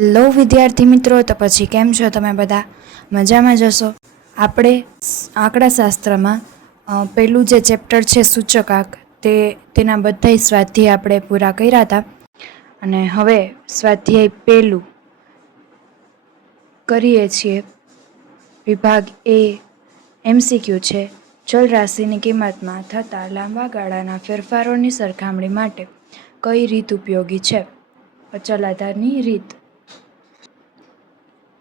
Hello વિદ્યાર્થી મિત્રો, તો પછી કેમ છો તમે બધા? મજામાં જ હશો. આપણે આંકડાશાસ્ત્રમાં પેલું જે ચેપ્ટર છે સૂચકાંક, તેના બધા સ્વાધ્યાય આપણે પૂરા કર્યા હતા. અને હવે સ્વાધ્યાય પહેલું કરીએ છીએ. વિભાગ એ MCQ છે. ચલ રાશિની કિંમતમાં થતા લાંબા ગાળાના ફેરફારોની સરખામણી માટે કઈ રીત ઉપયોગી છે? અચલ આધારની રીત.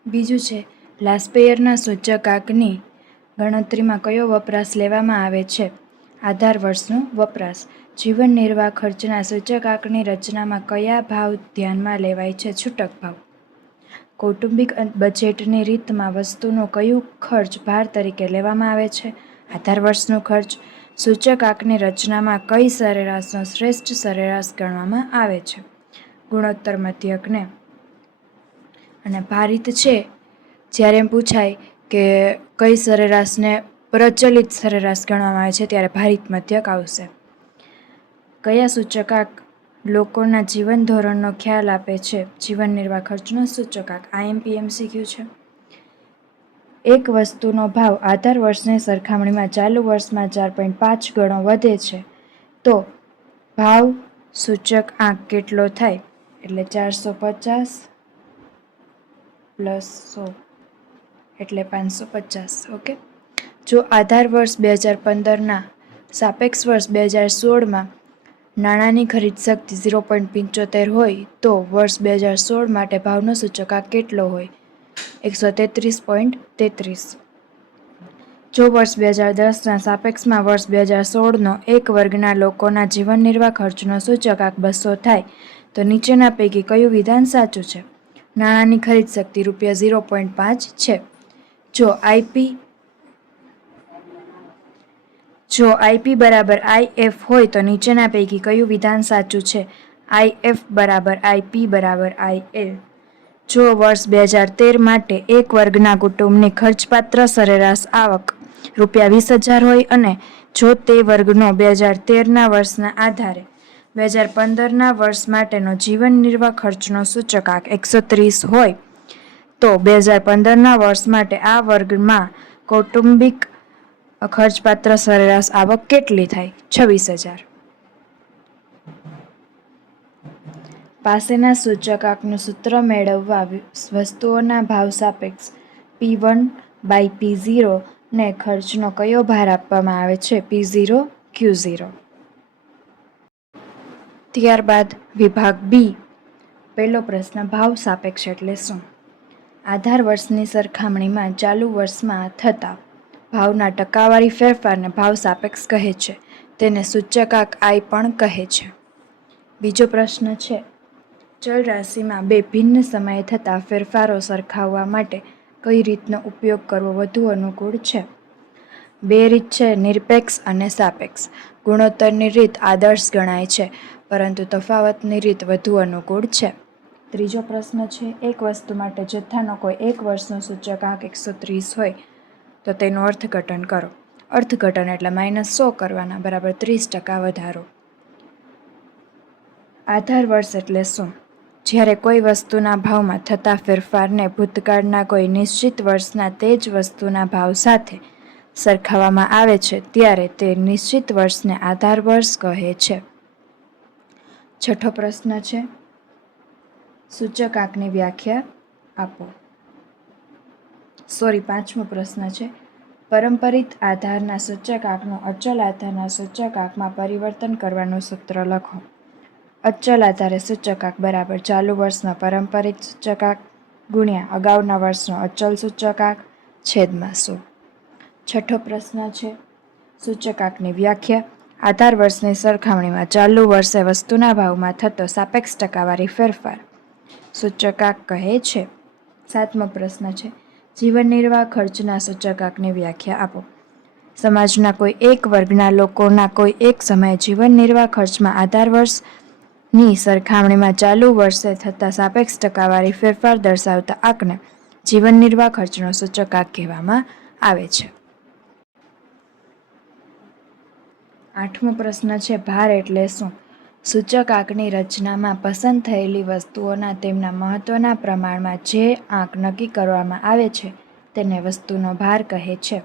બીજું છે, લાસ્પેયરના સૂચકાંકની ગણતરીમાં કયો વપરાશ લેવામાં આવે છે? આધાર વર્ષનો વપરાશ. જીવન નિર્વાહ ખર્ચના સૂચકાંકની રચનામાં કયા ભાવ ધ્યાનમાં લેવાય છે? છૂટક ભાવ. કૌટુંબિક બજેટની રીતમાં વસ્તુનો કયો ખર્ચ ભાર તરીકે લેવામાં આવે છે? આધાર વર્ષનો ખર્ચ. સૂચકાંકની રચનામાં કઈ સરેરાશનો શ્રેષ્ઠ સરેરાશ ગણવામાં આવે છે? ગુણોત્તર મધ્યકને. અને ભારિત છે, જ્યારે એમ પૂછાય કે કઈ સરેરાશને પ્રચલિત સરેરાશ ગણવામાં આવે છે, ત્યારે ભારિત મધ્યક આવશે. કયા સૂચકાંક લોકોના જીવન ધોરણનો ખ્યાલ આપે છે? જીવન નિર્વાહ ખર્ચનો સૂચકાંક. IMP MCQ છે. એક વસ્તુનો ભાવ આધાર વર્ષની સરખામણીમાં ચાલુ વર્ષમાં 4.5 ગણો વધે છે તો ભાવ સૂચકાંક કેટલો થાય? એટલે 450 + 100 એટલે 550. ઓકે. જો આધાર વર્ષ 2015ના સાપેક્ષ વર્ષ 2016માં નાણાંની ખરીદ શક્તિ 0.75 હોય તો વર્ષ 2016 માટે ભાવનો સૂચકાંક કેટલો હોય? 133.33. જો વર્ષ 2010ના સાપેક્ષમાં વર્ષ 2016નો એક વર્ગના લોકોના જીવન નિર્વાહ ખર્ચનો સૂચકાંક 200 થાય તો નીચેના પૈકી કયું વિધાન સાચું છે? નાણાંની ખરીદ શક્તિ ₹0.5 છે. જો IP બરાબર IF હોય તો નીચેના પૈકી કયું વિધાન સાચું છે? IF બરાબર IP બરાબર IL. જો વર્ષ 2013 માટે એક વર્ગના કુટુંબની ખર્ચપાત્ર સરેરાશ આવક ₹20,000 હોય અને જો તે વર્ગનો 2013ના વર્ષના આધારે 2015ના વર્ષ માટેનો જીવન નિર્વાહ ખર્ચનો સૂચકાંક 130 હોય તો 2015ના વર્ષ માટે આ વર્ગમાં કૌટુંબિક ખર્ચપાત્ર સરેરાશ આવક કેટલી થાય? 26,000. પાસેના સૂચકાંકનું સૂત્ર મેળવવા વસ્તુઓના ભાવ સાપેક્ષ P1/P0 ને ખર્ચનો કયો ભાર આપવામાં આવે છે? P0 Q0. ત્યારબાદ વિભાગ બી. પહેલો પ્રશ્ન, ભાવ સાપેક્ષ એટલે શું? આધાર વર્ષની સરખામણીમાં ચાલુ વર્ષમાં થતા ભાવના ટકાવારી ફેરફારને ભાવ સાપેક્ષ કહે છે. તેને સૂચકાંક I પણ કહે છે. બીજો પ્રશ્ન છે, ચલ રાશિમાં બે ભિન્ન સમયે થતા ફેરફારો સરખાવવા માટે કઈ રીતનો ઉપયોગ કરવો વધુ અનુકૂળ છે? બે રીત છે, નિરપેક્ષ અને સાપેક્ષ. ગુણોત્તરની રીત આદર્શ ગણાય છે, પરંતુ તફાવતની રીત વધુ અનુકૂળ છે. ત્રીજો પ્રશ્ન છે, એક વસ્તુ માટે જથ્થાનો કોઈ એક વર્ષનો સૂચકાંક 130 હોય તો તેનું અર્થઘટન કરો. અર્થઘટન એટલે -100 કરવાના બરાબર 30% વધારો. આધાર વર્ષ એટલે શું? જ્યારે કોઈ વસ્તુના ભાવમાં થતા ફેરફારને ભૂતકાળના કોઈ નિશ્ચિત વર્ષના તે જ વસ્તુના ભાવ સાથે સરખાવવામાં આવે છે ત્યારે તે નિશ્ચિત વર્ષને આધાર વર્ષ કહે છે. છઠ્ઠો પ્રશ્ન છે, સૂચકાંકની વ્યાખ્યા આપો. પાંચમો પ્રશ્ન છે, પરંપરિત આધારના સૂચકાંકનું અચલ આધારના સૂચકાંકમાં પરિવર્તન કરવાનું સૂત્ર લખો. અચલ આધારે સૂચકાંક બરાબર ચાલુ વર્ષનો પરંપરિત સૂચકાંક ગુણ્યા અગાઉના વર્ષનો અચલ સૂચકાંક છેદમાં 100. છઠ્ઠો પ્રશ્ન છે, સૂચકાંકની વ્યાખ્યા. આધાર વર્ષની સરખામણીમાં ચાલુ વર્ષે વસ્તુના ભાવમાં થતો સાપેક્ષ ટકાવારી ફેરફાર સૂચકાંક કહે છે. સાતમો પ્રશ્ન છે, જીવન નિર્વાહ ખર્ચના સૂચકાંકની વ્યાખ્યા આપો. સમાજના કોઈ એક વર્ગના લોકોના કોઈ એક સમયે જીવન નિર્વાહ ખર્ચમાં આધાર વર્ષની સરખામણીમાં ચાલુ વર્ષે થતા સાપેક્ષ ટકાવારી ફેરફાર દર્શાવતા આંકને જીવન નિર્વાહ ખર્ચનો સૂચકાંક કહેવામાં આવે છે. આઠમો પ્રશ્ન છે, ભાર એટલે શું? સૂચકાંકની રચનામાં પસંદ થયેલી વસ્તુઓના તેમના મહત્વના પ્રમાણમાં જે આંક નક્કી કરવામાં આવે છે તેને વસ્તુનો ભાર કહે છે.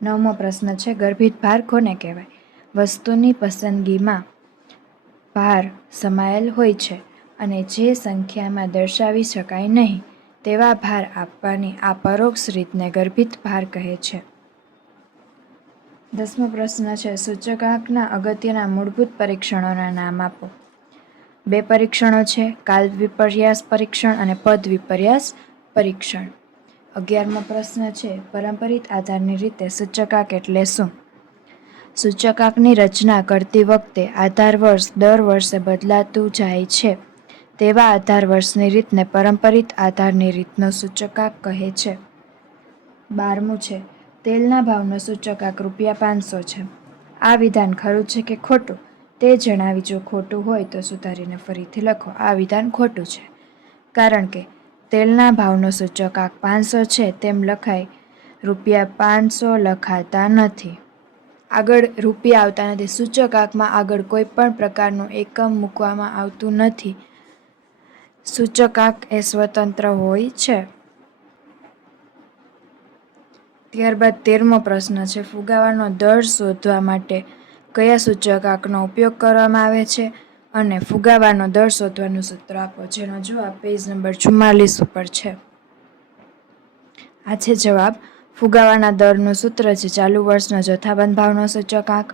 9મો પ્રશ્ન છે, ગર્ભિત ભાર કોને કહેવાય? વસ્તુની પસંદગીમાં ભાર સમાયેલ હોય છે અને જે સંખ્યામાં દર્શાવી શકાય નહીં તેવા ભાર આપવાની આ પરોક્ષ રીતને ગર્ભિત ભાર કહે છે. 10મો પ્રશ્ન છે, સૂચકાંકના અગત્યના મૂળભૂત પરીક્ષણોના નામ આપો. 2 પરીક્ષણો છે, કાલ વિપર્યાસ પરીક્ષણ અને પદ વિપર્યાસ પરીક્ષણ. 11મો પ્રશ્ન છે, પરંપરિત આધારની રીતે સૂચકાંક એટલે શું? સૂચકાંકની રચના કરતી વખતે આધાર વર્ષ દર વર્ષે બદલાતું જાય છે તેવા આધાર વર્ષની રીતને પરંપરિત આધારની રીતનો સૂચકાંક કહે છે. 12મું છે, તેલના ભાવનો સૂચકાંક ₹500 છે. આ વિધાન ખરું છે કે ખોટું તે જણાવી. જો ખોટું હોય તો સુધારીને ફરીથી લખો. આ વિધાન ખોટું છે કારણ કે તેલના ભાવનો સૂચકાંક 500 છે તેમ લખાય ₹500 લખાતા નથી. આગળ રૂપિયા આવતા નથી. સૂચકાંકમાં આગળ કોઈ પણ પ્રકારનું એકમ મૂકવામાં આવતું નથી. સૂચકાંક એ સ્વતંત્ર હોય છે. ત્યારબાદ 13મો પ્રશ્ન છે, ફુગાવાનો દર શોધવા માટે કયા સૂચકાંકનો ઉપયોગ કરવામાં આવે છે અને ફુગાવાનો દર શોધવાનું સૂત્ર આપો. જેનો જવાબ પેજ નંબર 44 ઉપર છે. આ છે જવાબ. ફુગાવાના દરનું સૂત્ર છે ચાલુ વર્ષનો જથ્થાબંધ ભાવનો સૂચકાંક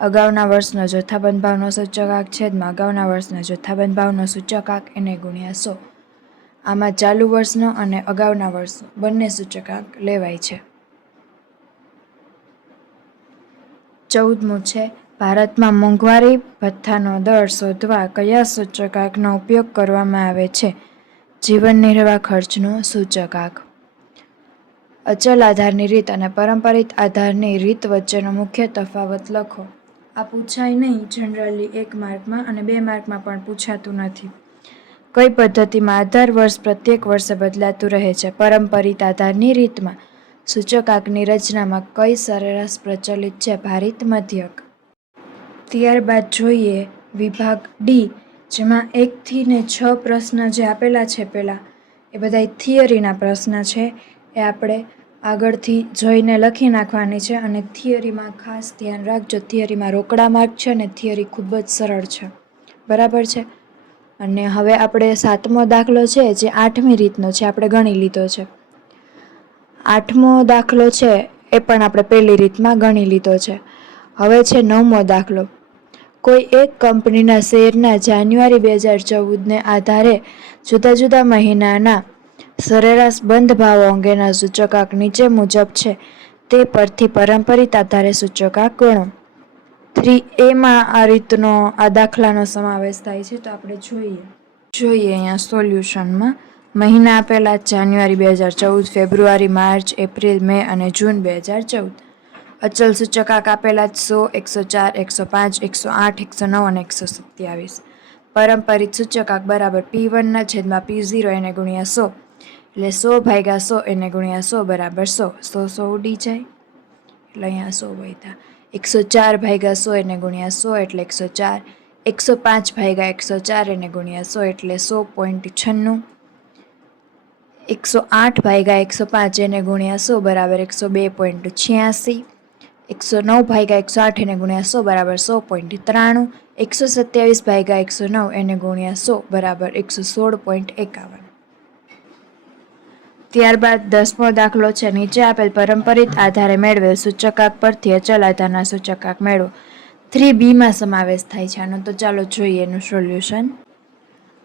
અગાઉના વર્ષનો જથ્થાબંધ ભાવનો સૂચકાંક છેદમાં અગાઉના વર્ષનો જથ્થાબંધ ભાવનો સૂચકાંક એને ગુણ્યા 100. આમાં ચાલુ વર્ષનો અને અગાઉના વર્ષનો બંને સૂચકાંક લેવાય છે. 14મું છે, ભારતમાં મોંઘવારી ભથ્થાનો દર શોધવા કયા સૂચકાંકનો ઉપયોગ કરવામાં આવે છે? જીવન નિર્વાહ ખર્ચનો સૂચકાંક. અચલ આધારની રીત અને પરંપરિત આધારની રીત વચ્ચેનો મુખ્ય તફાવત લખો. આ પૂછાય નહીં. જનરલી 1 માર્કમાં અને 2 માર્કમાં પણ પૂછાતું નથી. કઈ પદ્ધતિમાં આધાર વર્ષ પ્રત્યેક વર્ષે બદલાતું રહે છે? પરંપરિત આધારની રીતમાં. સૂચકાંકની રચનામાં કઈ સરેરાશ પ્રચલિત છે? ભારિત મધ્યક. ત્યારબાદ જોઈએ વિભાગ ડી, જેમાં 1 થી 6 પ્રશ્ન જે આપેલા છે પહેલા એ બધા થિયરીના પ્રશ્ન છે. એ આપણે આગળથી જોઈને લખી નાખવાની છે અને થિયરીમાં ખાસ ધ્યાન રાખજો. થિયરીમાં રોકડા માર્ક છે અને થિયરી ખૂબ જ સરળ છે. બરાબર છે. અને હવે આપણે 7મો દાખલો છે જે 8મી રીતનો છે, આપણે ગણી લીધો છે. 8મો દાખલો છે એ પણ આપણે પહેલી રીતમાં ગણી લીધો છે. હવે છે 9મો દાખલો. કોઈ એક કંપનીના શેરના જાન્યુઆરી 2014ને આધારે જુદા જુદા મહિનાના સરેરાશ બંધ ભાવો અંગેના સૂચકાંક નીચે મુજબ છે તે પરથી પરંપરિત આધારે સૂચકાંક ગણો. 3A આ રીતનો આ દાખલાનો સમાવેશ થાય છે. તો આપણે જોઈએ અહીંયા સોલ્યુશનમાં મહિના આપેલા જાન્યુઆરી 2014, ફેબ્રુઆરી, માર્ચ, એપ્રિલ, મે અને જૂન 2014. અચલ સૂચકાંક આપેલા 100, 104, 105, 108, 109 અને 127. પરંપરિત સૂચકાંક બરાબર P1/P0 એને ગુણ્યા 100 એટલે 100/100 એને ગુણ્યા 100 બરાબર 100. 100 ઉડી જાય એટલે અહીંયા 100 વધ્યા. 104/100 એને ગુણ્યા 100 એટલે 104. 105/104 એને ગુણ્યા 100 એટલે 100.96. 108/105 એને ગુણ્યા 100 બરાબર 102.86. 109/108 એને ગુણ્યા 100 બરાબર 100.93. 127/109 એને ગુણ્યા 100 બરાબર 116.51. ત્યારબાદ 10મો દાખલો છે, નીચે આપેલ પરંપરિત આધારે મેળવેલ સૂચકાંક પરથી અચલ આધારના સૂચકાંક મેળવો. 3B સમાવેશ થાય છે આનો. તો ચાલો જોઈએ એનું સોલ્યુશન.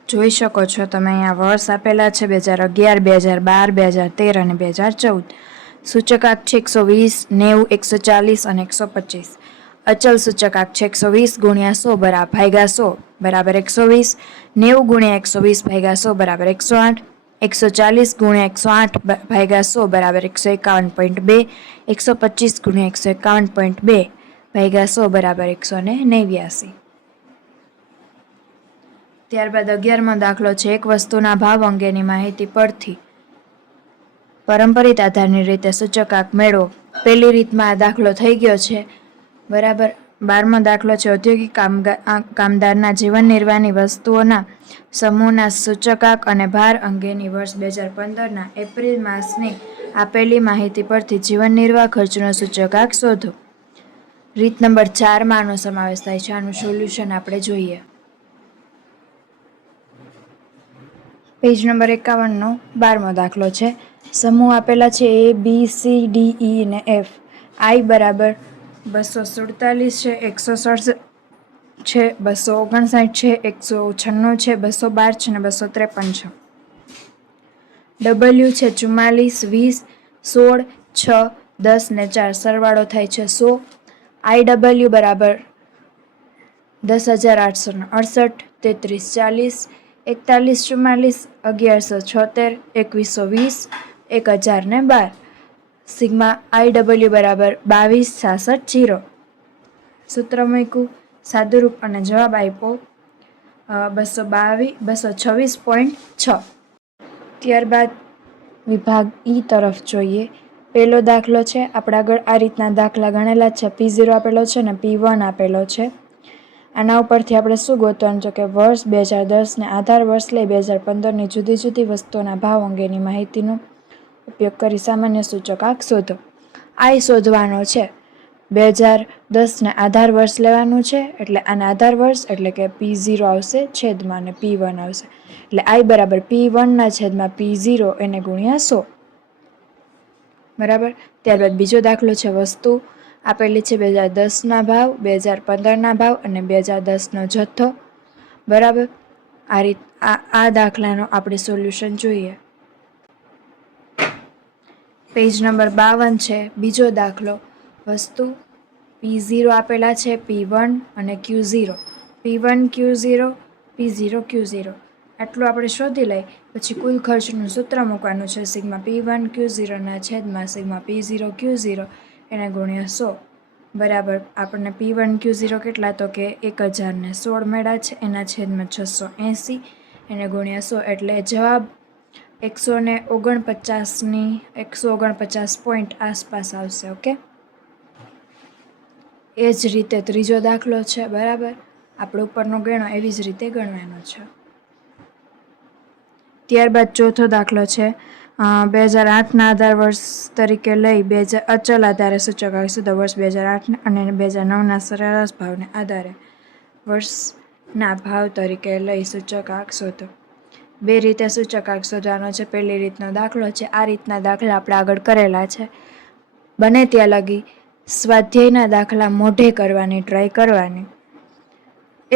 જોઈ શકો છો તમે અહીંયા વર્ષ આપેલા છે 2011, 2012, 2013 અને 2014. સૂચકાંક છે 120, 90, 140 અને 125. અચલ સૂચકાંક છે 120 ગુણ્યા 100 ભાગ્યા 100 બરાબર 120. 90 ગુણ્યા 120 ભાગ્યા 100 બરાબર 108. 140 ગુણ્યા 108 ભાગ્યા 100 બરાબર 151.2. 125 ગુણ્યા 151.2 ભાગ્યા 100 બરાબર 189. ત્યારબાદ 11મો દાખલો છે, એક વસ્તુના ભાવ અંગેની માહિતી પરથી પરંપરિત આધારની રીતે સૂચકાંક મેળવો. પહેલી રીતમાં આ દાખલો થઈ ગયો છે. બરાબર. 12મો દાખલો છે ઔદ્યોગિક કામદારના જીવન નિર્વાહની વસ્તુઓના સમૂહના સૂચકાંક અને ભાર અંગેની વર્ષ 2015ના એપ્રિલ માસની આપેલી માહિતી પરથી જીવન નિર્વાહ ખર્ચનો સૂચકાંક શોધો. રીત નંબર 4માં આનો સમાવેશ થાય છે. આનું સોલ્યુશન આપણે જોઈએ. પેજ નંબર 51નો 12મો દાખલો છે. સમૂહ આપેલા છે A, B, C, D, E અને F. I બરાબર 247 છે, 167 છે, 259 છે, 196 છે, 212 છે અને 253 છે. W છે 44, 20, 16, 6, 10 ને 4 સરવાળો થાય છે 100. IW બરાબર 10,868, 3340, 4144, 1176, 2120, 1012. સિગ્મા IW બરાબર 22,66,0. સૂત્ર મૂક્યું, સાદુરૂપ અને જવાબ આપ્યો 226.6. ત્યારબાદ વિભાગ ઈ તરફ જોઈએ. પહેલો દાખલો છે, આપણે આગળ આ રીતના દાખલા ગણેલા છે. P0 આપેલો છે ને P1 આપેલો છે. આના ઉપરથી આપણે શું ગોતવાનું છે કે વર્ષ 2010 ને આધાર વર્ષ લઈ 2015ની જુદી જુદી વસ્તુઓના ભાવ અંગેની માહિતીનો ઉપયોગ કરી સામાન્ય સૂચકાંક શોધો. I શોધવાનો છે. 2010 ને આધાર વર્ષ લેવાનું છે, એટલે આના આધાર વર્ષ એટલે કે P0 આવશે છેદમાં અને P1 આવશે. એટલે I બરાબર P1 ના છેદમાં P0 એને ગુણ્યા 100. બરાબર. ત્યારબાદ બીજો દાખલો છે. વસ્તુ આપેલી છે 2010ના ભાવ, 2015ના ભાવ અને 2010નો જથ્થો. બરાબર. આ દાખલાનો આપણે સોલ્યુશન જોઈએ. પેજ નંબર 52 છે. બીજો દાખલો. વસ્તુ P0 આપેલા છે, P1 અને Q0. P1 Q0, P0 Q0. આટલું આપણે શોધી લઈ પછી કુલ ખર્ચનું સૂત્ર મૂકવાનું છે. સિગ્મા P1 Q0 ના છેદમાં સિગ્મા P0 Q0 એને ગુણ્યા 100. બરાબર. આપણને P1 Q0 કેટલા તો કે 1016 મળ્યા છે. એના છેદમાં 680 એને ગુણ્યા 100 એટલે જવાબ 149 પોઈન્ટ આસપાસ આવશે. ઓકે. એ જ રીતે ત્રીજો દાખલો છે. બરાબર. આપણે ઉપરનો ગણો એવી જ રીતે ગણવાનો છે. ત્યારબાદ ચોથો દાખલો છે. 2008ના આધાર વર્ષ તરીકે લઈ અચલ આધારે સૂચકાંક શોધો. વર્ષ 2008 અને 2009ના સરેરાશ ભાવને આધારે વર્ષના ભાવ તરીકે લઈ સૂચકાંક શોધો. બે રીતે સૂચકાંક શોધવાનો છે. પહેલી રીતનો દાખલો છે. આ રીતના દાખલા આપણે આગળ કરેલા છે. બને ત્યાં લગી સ્વાધ્યાયના દાખલા મોઢે કરવાની ટ્રાય કરવાની.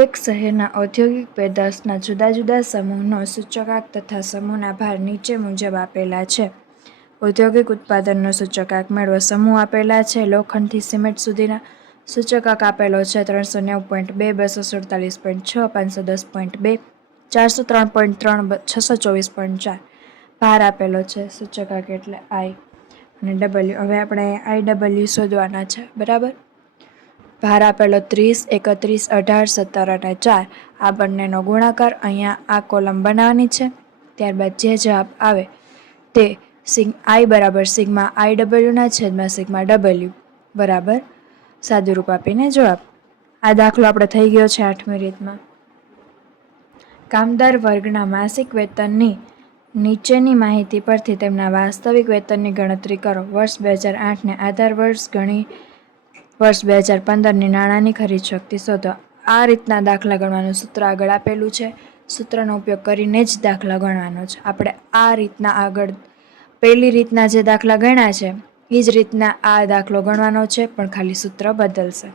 એક શહેરના ઔદ્યોગિક પેદાશના જુદા જુદા સમૂહનો સૂચકાંક તથા સમૂહના ભાર નીચે મુજબ આપેલા છે. ઔદ્યોગિક ઉત્પાદનનો સૂચકાંક મેળવો. સમૂહ આપેલા છે. લોખંડથી સિમેન્ટ સુધીના. સૂચકાંક આપેલો છે 390.2, 247.6, 510.2, 403.3, 624.4. ભાર આપેલો છે. સૂચકાંક એટલે I અને W. હવે આપણે IW શોધવાના છે. બરાબર. ભાર આપેલો 30, 31, 18, 17 અને 4. આ બંનેનો ગુણાકાર. અહીંયા આ કોલમ બનાવવાની છે. ત્યારબાદ જે જવાબ આવે તે I બરાબર સિગ્મા IW ના છેદમાં સિગ્મા W બરાબર સાદુરૂપ આપીને જવાબ. આ દાખલો આપણે થઈ ગયો છે 8મી રીતમાં. કામદાર વર્ગના માસિક વેતનની નીચેની માહિતી પરથી તેમના વાસ્તવિક વેતનની ગણતરી કરો. વર્ષ 2008 ને આધાર વર્ષ ગણી વર્ષ 2015ની નાણાંની ખરીદ શક્તિ શોધો. આ રીતના દાખલા ગણવાનું સૂત્ર આગળ આપેલું છે. સૂત્રનો ઉપયોગ કરીને જ દાખલા ગણવાનો છે. આપણે આ રીતના આગળ પહેલી રીતના જે દાખલા ગણ્યા છે એ જ રીતના આ દાખલો ગણવાનો છે, પણ ખાલી સૂત્ર બદલશે.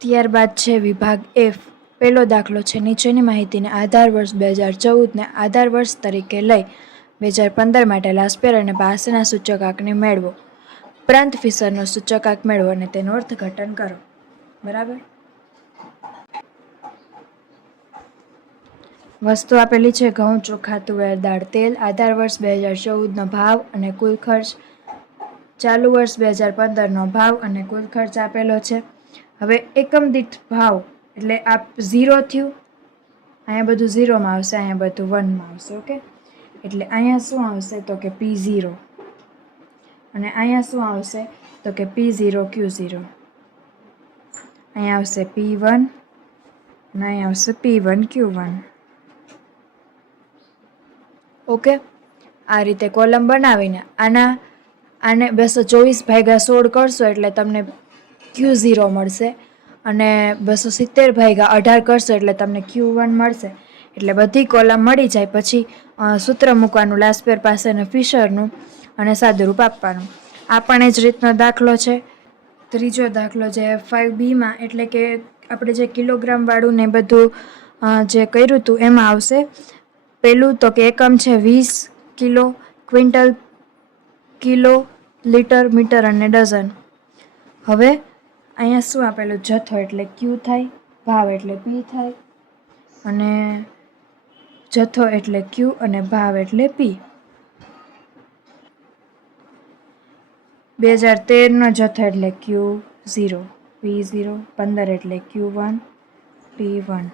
ત્યારબાદ છે વિભાગ F. પહેલો દાખલો છે. નીચેની માહિતીને આધાર વર્ષ 2014 ને આધાર વર્ષ તરીકે લઈ 2015 માટે લાસ્પેર અને પાસેના સૂચકાંકને મેળવો. ઉપરાંત ફિશરનો સૂચકાંક મેળવો અને તેનું અર્થઘટન કરો. બરાબર. વસ્તુ આપેલી છે ઘઉં, ચોખા, તુવેર, દાળ, તેલ. આધાર વર્ષ 2014નો ભાવ અને કુલ ખર્ચ. ચાલુ વર્ષ 2015નો ભાવ અને કુલ ખર્ચ આપેલો છે. હવે એકમ દીઠ ભાવ એટલે આ 0 થયું. અહીંયા બધું 0માં આવશે, અહીંયા બધું 1માં આવશે. ઓકે. એટલે અહીંયા શું આવશે તો કે P0 અને અહીંયા શું આવશે તો કે P0 Q0. અહીંયા આવશે P1 અને અહીંયા આવશે P1 Q1. ઓકે, આ રીતે કોલમ બનાવીને આને 224/16 કરશો એટલે તમને Q0 મળશે અને 270/18 કરશો એટલે તમને Q1 મળશે. એટલે બધી કોલમ મળી જાય પછી સૂત્ર મૂકવાનું લાસ્પેર પાસે અને ફિશરનું અને સાદુરૂપ આપવાનું. આ પણ એ જ રીતનો દાખલો છે. ત્રીજો દાખલો જે 5Bમાં એટલે કે આપણે જે કિલોગ્રામવાળું ને બધું જે કર્યું હતું એમાં આવશે. પહેલું તો કે એકમ છે 20 kilo, quintal, kilo, litre, metre અને ડઝન. હવે અહીંયા શું આપેલું? જથ્થો એટલે Q થાય, ભાવ એટલે P થાય અને જથ્થો એટલે Q અને ભાવ એટલે P. 2013નો જથ્થો એટલે Q0, P0, 15 એટલે Q1, P1.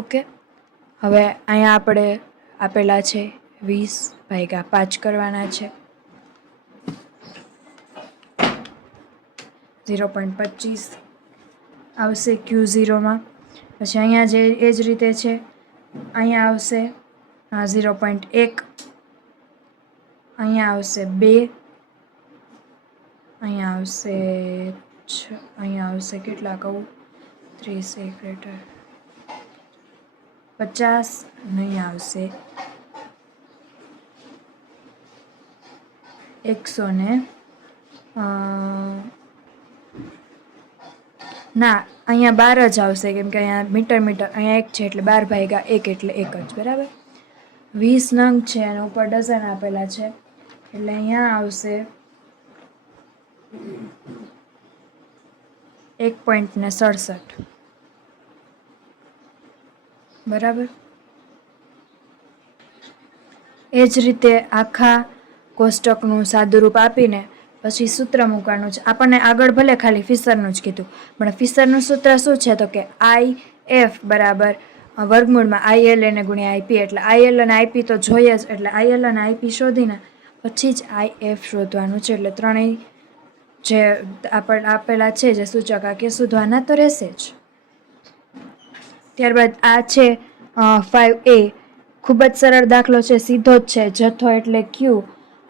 ઓકે, હવે અહીંયા આપણે આપેલા છે 20/5 કરવાના છે. 0.25 આવશે Q0માં. પછી અહીંયા જે એ જ રીતે છે, અહીંયા આવશે 0.1, અહીંયા આવશે 2, અહીંયા આવશે કેટલા કહું? 30 લીટર, 50 અને અહીંયા આવશે 100 ના, અહીંયા 12 જ આવશે કેમ કે અહીંયા મીટર અહીંયા 1 છે એટલે 12/1 એટલે 1 જ. બરાબર, 20 નંગ છે અને ઉપર ડઝન આપેલા છે એટલે અહીંયા આવશે 1.67. બરાબર, એ જ રીતે આખા કોષ્ટકનું સાદુરૂપ આપીને પછી સૂત્ર મૂકવાનું છે. આપણને આગળ ભલે ખાલી ફિશરનું જ કીધું પણ ફિશરનું સૂત્ર શું છે તો કે IF બરાબર વર્ગમૂળમાં ILN ગુણ્યા IP. એટલે IL અને IP તો જોઈએ જ એટલે IL અને IP શોધીને પછી જ IF શોધવાનું છે. એટલે ત્રણેય જે આપેલા છે જે સૂચકાંક એ શોધવાના તો રહેશે જ. ત્યારબાદ આ છે 5A. ખૂબ જ સરળ દાખલો છે, સીધો જ છે. જથ્થો એટલે Q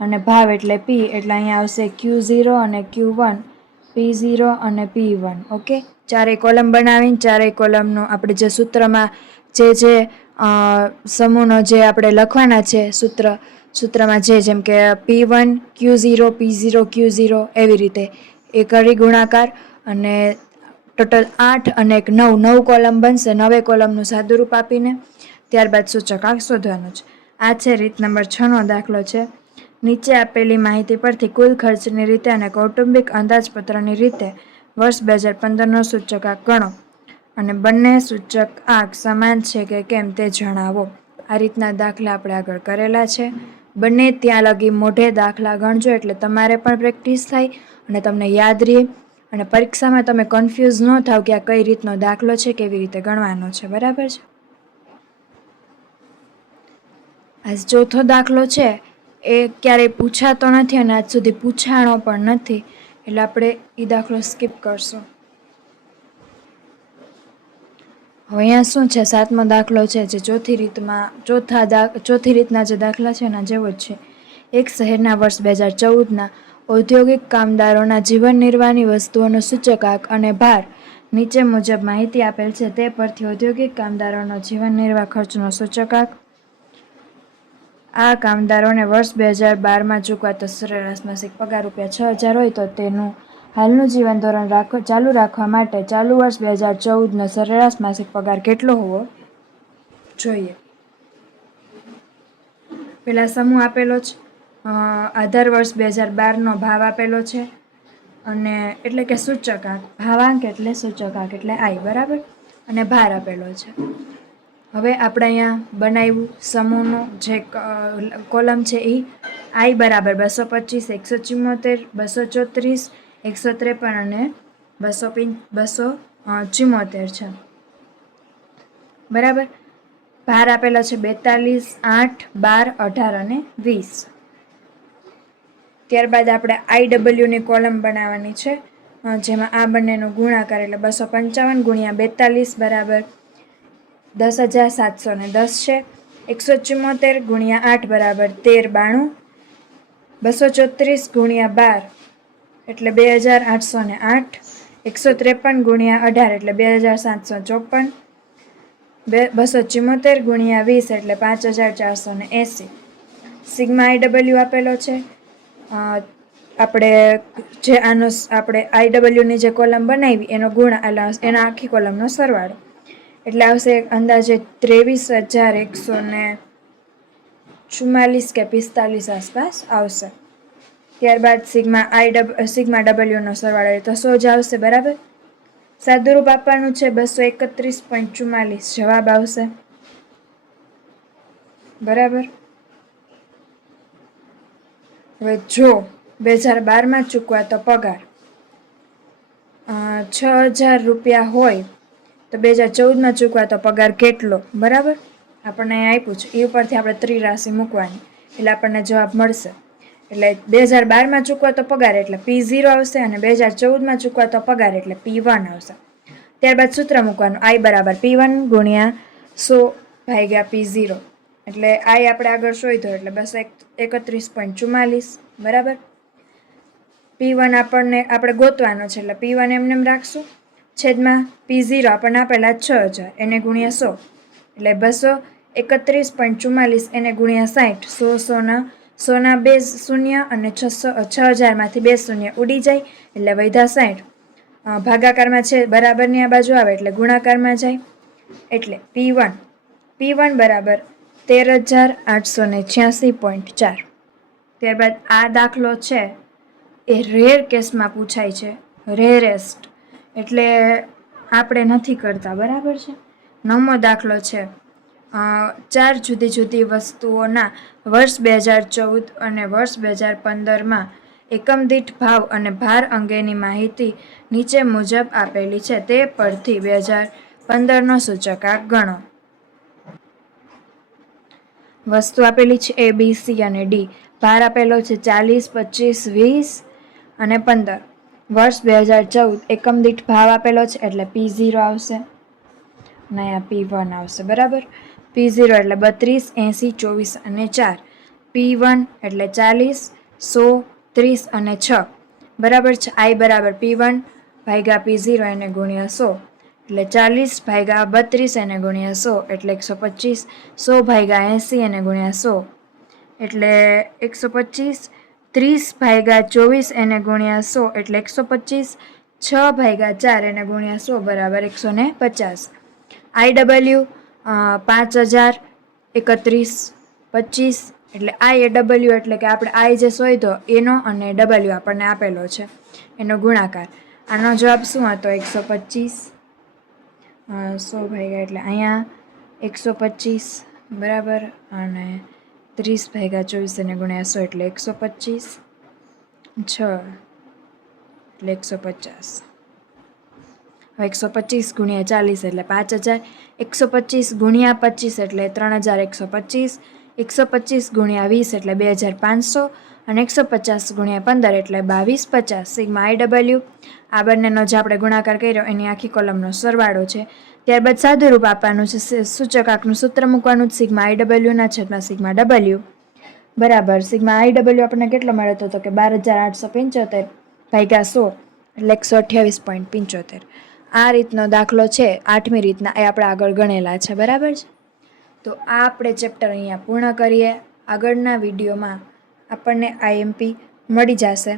અને ભાવ એટલે P. એટલે અહીંયા આવશે Q0 અને Q1, P0 અને P1. ઓકે, ચારેય કોલમ બનાવીને ચારેય કોલમનું આપણે જે સૂત્રમાં જે સમૂહનો જે આપણે લખવાના છે સૂત્રમાં જેમ કે P1 Q0, P0 Q0 એવી રીતે એ કરી ગુણાકાર અને ટોટલ 8 અને 9 કોલમ બનશે. 9 કોલમનું સાદુરૂપ આપીને ત્યારબાદ સૂચકાંક શોધવાનું છે. આ છે રીત નંબર 6નો દાખલો છે. નીચે આપેલી માહિતી પરથી કુલ ખર્ચની રીતે અને કૌટુંબિક અંદાજપત્રની રીતે વર્ષ 2015નો સૂચકાંક ગણો અને બંને સૂચકાંક સમાન છે કે કેમ તે જણાવો. આ રીતના દાખલા આપણે આગળ કરેલા છે. બંને ત્યાં લગી મોઢે દાખલા ગણજો એટલે તમારે પણ પ્રેક્ટિસ થાય અને તમને યાદ રહે અને પરીક્ષામાં તમે કન્ફ્યુઝ ન થાવ કે આ કઈ રીતનો દાખલો છે, કેવી રીતે ગણવાનો છે. બરાબર છે. આ ચોથો દાખલો છે એ ક્યારેય પૂછાતો નથી અને આજ સુધી પૂછાણો પણ નથી એટલે આપણે એ દાખલો સ્કીપ કરશું. હવે અહીંયા શું છે? 7મો દાખલો છે જે ચોથી રીતના જે દાખલા છે એના જેવો જ છે. એક શહેરના વર્ષ 2014ના ઔદ્યોગિક કામદારોના જીવન નિર્વાહની વસ્તુઓનો સૂચકાંક અને ભાર નીચે મુજબ માહિતી આપેલ છે. તે પરથી ઔદ્યોગિક કામદારોનો જીવન નિર્વાહ ખર્ચનો સૂચકાંક. આ કામદારોને વર્ષ 2012માં ચૂકવાતો સરેરાશ માસિક પગાર ₹6,000 હોય તો તેનું હાલનું જીવન ધોરણ ચાલુ રાખવા માટે ચાલુ વર્ષ 2014નો સરેરાશ માસિક પગાર કેટલો હોવો જોઈએ? પેલા સમૂહ આપેલો છે, આધાર વર્ષ 2012નો ભાવ આપેલો છે અને એટલે કે સૂચકાંક, ભાવાંક એટલે સૂચકાંક એટલે I. બરાબર, અને ભાર આપેલો છે. હવે આપણે અહીંયા બનાવ્યું સમૂહનો જે કોલમ છે એ I બરાબર 225, 174, 234, 153 અને 274 છે. બરાબર, ભાર આપેલા છે 42, 8, 12, 18 અને 20. ત્યારબાદ આપણે IWની કોલમ બનાવવાની છે, જેમાં આ બંનેનો ગુણાકાર એટલે 255 ગુણ્યા 42 બરાબર 10,710 છે. 174 ગુણ્યા 8 બરાબર 1392. 234 ગુણ્યા 12 એટલે 2,808. 153 ગુણ્યા 18 એટલે 2,754. 274 ગુણ્યા 20 એટલે 5,480. સિગ્મા IW આપેલો છે. આપણે IWની જે કોલમ બનાવી એનો એના આખી કોલમનો સરવાળો એટલે આવશે અંદાજે 23,144 કે 45 આસપાસ આવશે. ત્યારબાદ સિગ્મા W સરવાળો તો 100 જ આવશે. બરાબર. સાદુરૂપ આપવાનું છે 231.44 જવાબ આવશે. બરાબર. હવે જો 2012માં ચૂકવાતો પગાર 6,000 રૂપિયા હોય તો 2014માં ચૂકવાતો પગાર કેટલો? બરાબર. આપણને અહીં આપ્યું છે એ ઉપરથી આપણે ત્રિરાશિ મૂકવાની એટલે આપણને જવાબ મળશે. એટલે 2012માં ચૂકવાતો પગાર એટલે P0 આવશે અને 2014માં ચૂકવાતો પગાર એટલે P1 આવશે. ત્યારબાદ સૂત્ર મૂકવાનું I બરાબર P1 ગુણ્યા 100 ભાગ્યા P0 એટલે I આપણે આગળ શોધ્યો એટલે 231.44. બરાબર. P1 આપણે ગોતવાનો છે એટલે P1 એમને રાખશું. છેદમાં P0 આપણને આપેલા 6,000 એને ગુણ્યા 100 એટલે 231.44 એને ગુણ્યા 60. 100ના 2 શૂન્ય અને 6,000માંથી 2 શૂન્ય ઉડી જાય એટલે વધ્યા 60. ભાગાકારમાં છે બરાબરની આ બાજુ આવે એટલે ગુણાકારમાં જાય એટલે P1 બરાબર 13,886.4. ત્યારબાદ આ દાખલો છે એ રેર કેસમાં પૂછાય છે. રેરેસ્ટ એટલે આપણે નથી કરતા. બરાબર છે. 9મો દાખલો છે. 4 જુદી જુદી વસ્તુઓના વર્ષ 2014 અને વર્ષ 2015માં એકમ દીઠ ભાવ અને ભાર અંગેની માહિતી નીચે મુજબ આપેલી છે. તે પરથી 2015નો સૂચકાંક ગણો. વસ્તુ આપેલી છે A, B, C અને D. ભાર આપેલો છે 40, 25, 20 અને 15. વર્ષ 2014 એકમ દીઠ ભાવ આપેલો છે એટલે P0 આવશે અને અહીંયા P1 આવશે. બરાબર. P0 એટલે 32, 80, 24 અને 4. P1 એટલે 40, 100, 30 અને 6. બરાબર છે. I બરાબર P1 ભાગ્યા P0 એને ગુણ્યા 100 એટલે 40 ભાગ્યા 32 એને ગુણ્યા 100 એટલે 125. 100 ભાગ્યા 80 એને ગુણ્યા 100 એટલે 125. 30 ભાગ્યા 24 એને ગુણ્યા 100 એટલે 125. 6 ભાગ્યા 4 એને ગુણ્યા 100 બરાબર 150. IW 5,031.25 એટલે IW એટલે કે આપણે I જે શોધ્યો એનો અને W આપણને આપેલો છે એનો ગુણાકાર. આનો જવાબ શું હતો? 125. 100 ભાગ્યા એટલે અહીંયા 125. બરાબર. અને 30 ભાગ્યા 24 એને ગુણ્યા 100 એટલે 125. 6 એટલે 150. હવે 125 ગુણ્યા 40 એટલે 5,000. 125 ગુણ્યા 25 એટલે 3,125. 125 ગુણ્યા 20 એટલે 2,500 અને 150 ગુણ્યા 15 એટલે 2,250. સિગ્મા IW આ બંનેનો જે આપણે ગુણાકાર કર્યો એની આખી કોલમનો સરવાળો છે. ત્યારબાદ સાદુરૂપ આપવાનું છે. સૂચકાંકનું સૂત્ર મૂકવાનું જ સિગ્મા IW ના છેદમાં સિગ્મા W બરાબર. સિગ્મા IW આપણને કેટલો મળ્યો હતો કે 12,875 ભાગ્યા 100 એટલે 128.75. આ રીતનો દાખલો છે. 8મી રીતના એ આપણે આગળ ગણેલા છે. બરાબર છે. તો આ આપણે ચેપ્ટર અહીંયા પૂર્ણ કરીએ. આગળના વિડીયોમાં આપણને IMP મળી જશે.